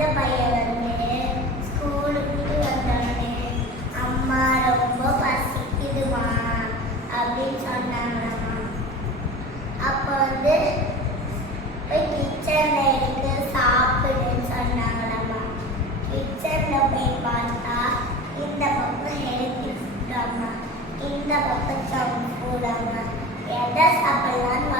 அந்த பையன் வந்து ஸ்கூலுக்கு வந்தோடனே அம்மா ரொம்ப பசிக்குதுமா அப்படின்னு சொன்னாங்களாம்மா. அப்போ வந்து போய் கிச்சன்ல இருக்கு சாப்பிடுன்னு சொன்னாங்களாம்மா. கிச்சன்ல போய் பார்த்தா இந்த பக்கம் ஹெல்த்தி ஃபுட்டாமா, இந்த பக்கம் ஜங்க் ஃபுட்டாமா. எதை சாப்பிடலான்னு